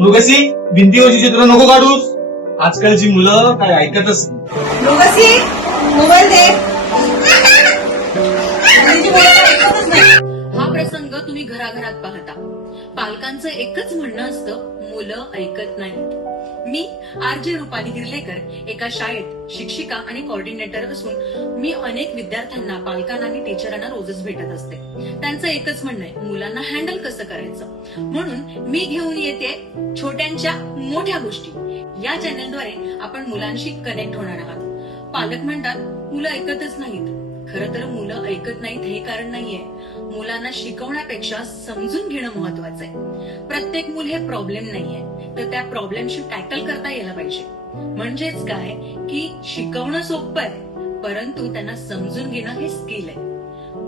मृगसी भिंतीवरची चित्र नको काढूस. आजकालची मुलं काय ऐकतच नाही. मृगसी मोबाईल दे. मुलीची मुलं काय ऐकतच नाही. हा प्रसंग तुम्ही घराघरात पाहता. पालकांचं एकच म्हणणं असतं, मुलं ऐकत नाहीत. मी आरजे रुपाली गिरलेकर एका शाळेत शिक्षिका आणि कोऑर्डिनेटर असून मी अनेक विद्यार्थ्यांना, पालकांना आणि टीचरांना रोजच भेटत असते. त्यांचं एकच म्हणणं आहे, मुलांना हँडल कसं करायचं. म्हणून मी घेऊन येते छोट्यांच्या मोठ्या गोष्टी. या चॅनलद्वारे आपण मुलांशी कनेक्ट होणार आहात. पालक म्हणतात मुलं ऐकतच नाहीत. खरं तर मुलं ऐकत नाहीत हे कारण नाहीये. मुलांना शिकवण्यापेक्षा समजून घेणं महत्वाचं आहे. प्रत्येक मूल हे प्रॉब्लेम नाहीये, तर त्या प्रॉब्लेमशी टॅकल करता यायला पाहिजे. म्हणजेच काय की शिकवणं सोपं आहे, परंतु त्यांना समजून घेणं हे स्किल आहे.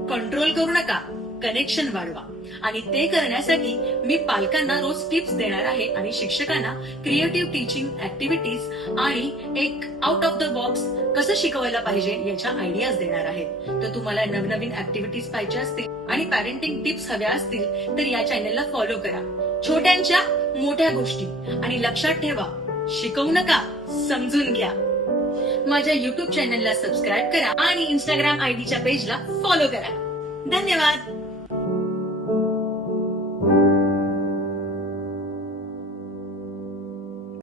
कंट्रोल करू नका, कनेक्शन वाढवा. आणि ते करण्यासाठी मी पालकांना रोज टिप्स देणार आहे आणि शिक्षकांना क्रिएटिव्ह टीचिंग ऍक्टिव्हिटीज आणि एक आउट ऑफ द बॉक्स कसं शिकवायला पाहिजे याच्या आयडियाज देणार आहेत. तर तुम्हाला नवनवीन ऍक्टिव्हिटीज पाहिजे असतील आणि पॅरेंटिंग टिप्स हव्या असतील तर या चॅनलला फॉलो करा. छोट्यांच्या मोठ्या गोष्टी. आणि लक्षात ठेवा, शिकवू नका, समजून घ्या. माझ्या युट्यूब चॅनलला सबस्क्राईब करा आणि इंस्टाग्राम आयडीच्या पेजला फॉलो करा. धन्यवाद.